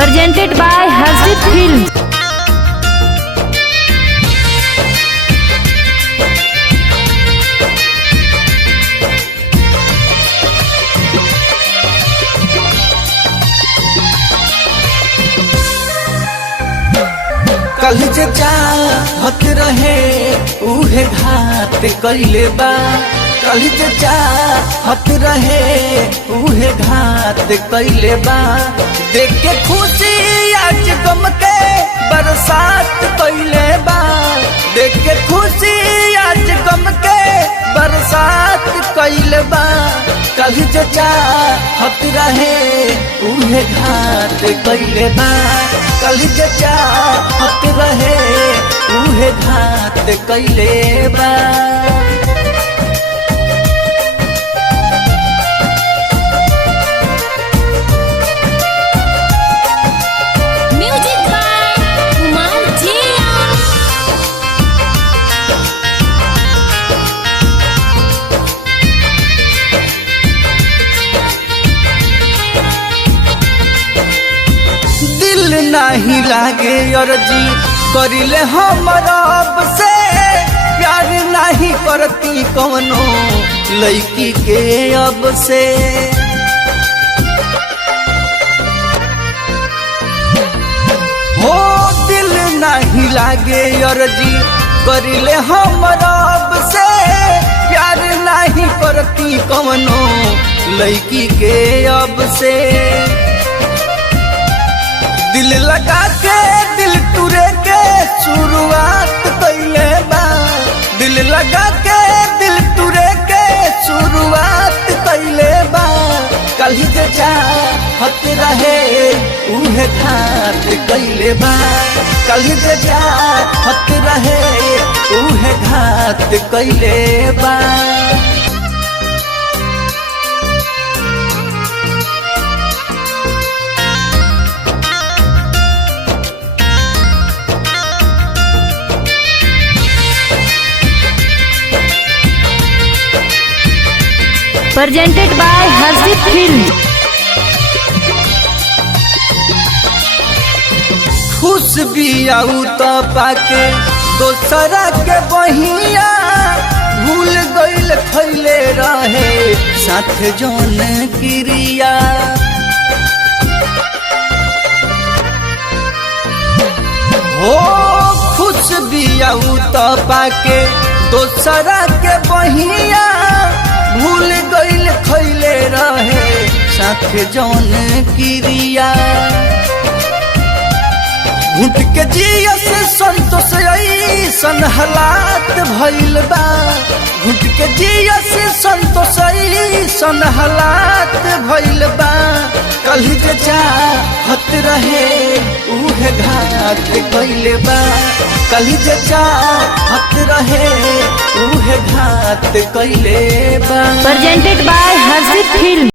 presented by Harshit Films। कल जे चाहत रहे उहे घात कइले बा। कल जे चाहत रहे उहे घात कइले बा। देख के खुशी आज गम के बरसात कइले बा। देख के खुशी आज गम के बरसात कइले बा। कल जे चाहत रहे उहे घात कइले बा। कल जे चाहत रहे उहे घात कइले बा। Music by Kumar Jia। दिल नहीं लागे अर्जी करिले हम रब से। प्यार नहीं करती कौनो लड़की के अब से। हो दिल नहीं लागे अर्जी करिले हम रब से। प्यार नहीं करती कौनो लड़की के अब से। दिल लगा के दिल टूरे के शुरुआत कइले बा। दिल लगा के दिल टूरे के शुरुआत कइले बा। कल जे चाहत रहे उहे घात कइले बा। कल जे चाहत रहे उहे घात कइले बा। Presented by Harshit Films। खुश भी आऊ तो पाके दोसरा के बहिया। भूल गइल खैले रहे साथ जौन क्रिया। हो खुश भी आऊ तो पाके दोसरा के बहिया। भूल गइल खैले रहे साथ जौन क्रिया। घुट के जिया से संतोष ऐसन हालात भइल बा। घुट के जिया से संतोष ऐसन हालात भइल बा। कल जे चाहत रहे उहे घात कइले बा। कल जे चाहत रहे उहे घात कइले बा। Presented by Harshit Films।